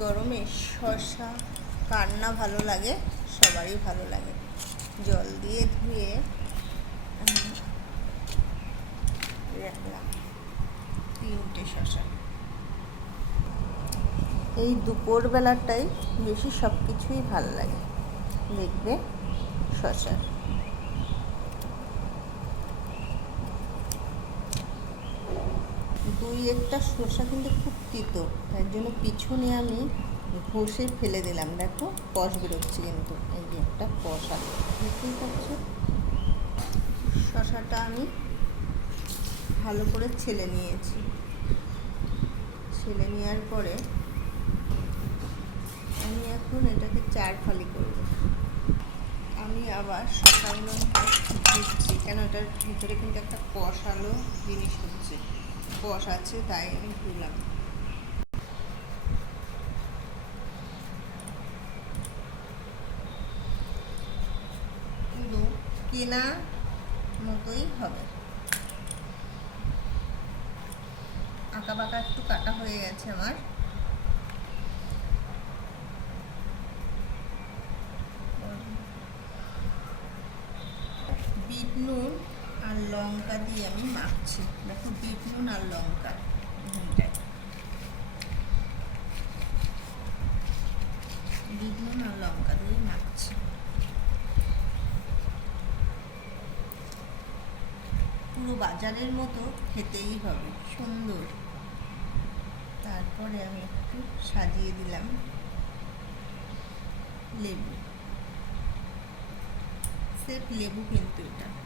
গরমে শশা, কান্না ভালো লাগে, সবারই ভালো লাগে। জল দিয়ে ধুয়ে রাখলাম তিনটে শশা। এই দুপুর বেলাটাই বেশি সব কিছুই ভালো লাগে। দেখবে শশার দুই একটা শসা কিন্তু খুব তিতো তার জন্য পিছনে আমি ঘষে ফেলে দিলাম। দেখো, কষ বেরোচ্ছে কিন্তু, এই যে একটা কষা। আছে দেখতেই পাচ্ছ? শসাটা আমি ভালো করে ছেলে নিয়েছি। ছেলে নেওয়ার পরে আমি এখন এটাকে চার ফালি করব। আমি আবার শসাগুলো দিচ্ছি। কেন? এটার ভিতরে কিন্তু একটা কষালো জিনিস হচ্ছে। আছে, তাই আমি তুললাম পুরো কেনা মতোই হবে। আঁকা বাঁকা একটু কাটা হয়ে গেছে আমার। বিট নুন আর লঙ্কা দিয়ে আমি মাখছি। দেখো বিট আর লঙ্কা। নুন আর লঙ্কা দিয়ে মাখছি। পুরো বাজারের মতো খেতেই হবে, সুন্দর। তারপরে আমি একটু সাজিয়ে দিলাম লেবু। সেফ লেবু কিন্তু এটা।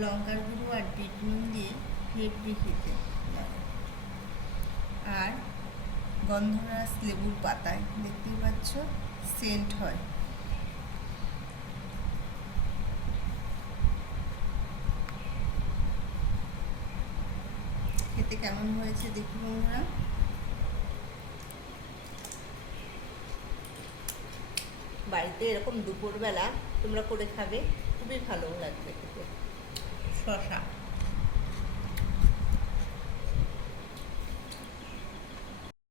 লঙ্কার গুঁড়ো আর বিট নুন দিয়ে হেভি খেতে আর গন্ধরাস লেবুর পাতায় দেখতেই পাচ্ছ, সেন্ট হয়। খেতে কেমন হয়েছে দেখি বন্ধুরা? বাড়িতে এরকম দুপুরবেলা তোমরা করে খাবে, খুবই ভালো লাগবে খেতে। শশা